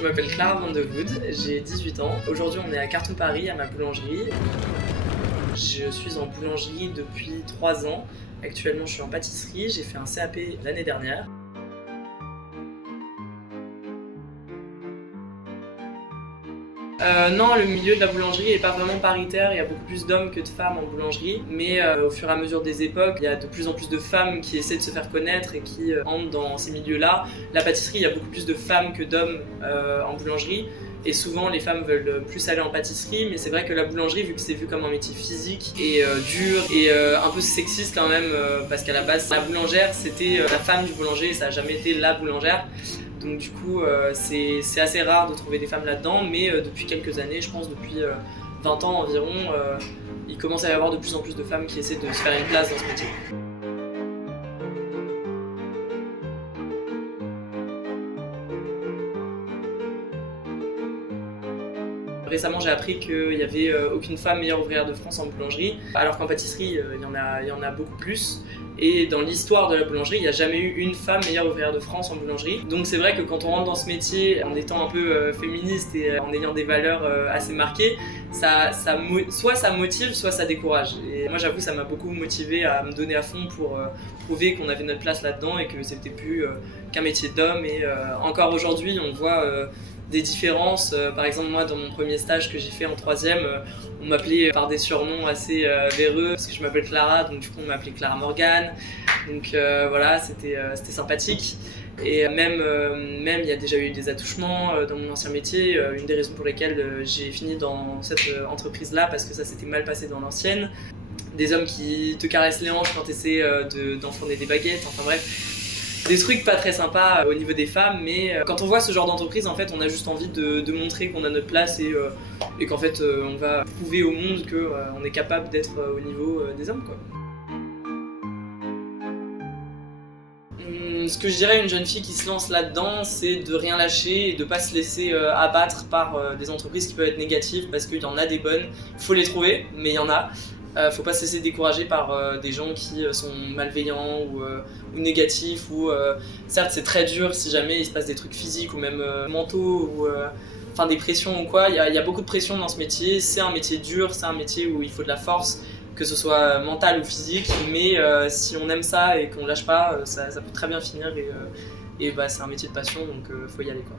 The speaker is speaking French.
Je m'appelle Clara Vandevood, j'ai 18 ans. Aujourd'hui, on est à Carton Paris, à ma boulangerie. Je suis en boulangerie depuis 3 ans. Actuellement, je suis en pâtisserie. J'ai fait un CAP l'année dernière. Non, le milieu de la boulangerie n'est pas vraiment paritaire, il y a beaucoup plus d'hommes que de femmes en boulangerie, mais au fur et à mesure des époques, il y a de plus en plus de femmes qui essaient de se faire connaître et qui entrent dans ces milieux-là. La pâtisserie, il y a beaucoup plus de femmes que d'hommes en boulangerie, et souvent les femmes veulent plus aller en pâtisserie, mais c'est vrai que la boulangerie, vu que c'est vu comme un métier physique et dur et un peu sexiste quand même, parce qu'à la base, la boulangère, c'était la femme du boulanger, ça n'a jamais été la boulangère. Donc du coup, c'est assez rare de trouver des femmes là-dedans, mais depuis quelques années, je pense depuis 20 ans environ, il commence à y avoir de plus en plus de femmes qui essaient de se faire une place dans ce métier. Récemment, j'ai appris qu'il n'y avait aucune femme meilleure ouvrière de France en boulangerie, alors qu'en pâtisserie, il y en a beaucoup plus. Et dans l'histoire de la boulangerie, il n'y a jamais eu une femme meilleure ouvrière de France en boulangerie. Donc c'est vrai que quand on rentre dans ce métier en étant un peu féministe et en ayant des valeurs assez marquées, soit ça motive, soit ça décourage. Et moi j'avoue, ça m'a beaucoup motivé à me donner à fond pour prouver qu'on avait notre place là-dedans et que c'était plus qu'un métier d'homme. Et encore aujourd'hui, on voit des différences. Par exemple, moi, dans mon premier stage que j'ai fait en 3e, on m'appelait par des surnoms assez véreux, parce que je m'appelle Clara, donc du coup on m'appelait Clara Morgan. Donc voilà, c'était sympathique. Et même il y a déjà eu des attouchements dans mon ancien métier. Une des raisons pour lesquelles j'ai fini dans cette entreprise-là, parce que ça s'était mal passé dans l'ancienne. Des hommes qui te caressent les hanches quand tu essaies d'enfourner des baguettes, enfin bref. Des trucs pas très sympas au niveau des femmes, mais quand on voit ce genre d'entreprise, en fait, on a juste envie de montrer qu'on a notre place et qu'en fait, on va prouver au monde qu'on est capable d'être au niveau des hommes, quoi. Ce que je dirais à une jeune fille qui se lance là-dedans, c'est de rien lâcher et de pas se laisser abattre par des entreprises qui peuvent être négatives, parce qu'il y en a des bonnes, il faut les trouver, mais il y en a. Faut pas se laisser décourager par des gens qui sont malveillants ou négatifs, ou certes c'est très dur si jamais il se passe des trucs physiques ou même mentaux ou enfin des pressions ou quoi. Il y a beaucoup de pression dans ce métier, c'est un métier dur, c'est un métier où il faut de la force, que ce soit mentale ou physique, mais si on aime ça et qu'on lâche pas, ça peut très bien finir et bah, c'est un métier de passion, donc faut y aller, quoi.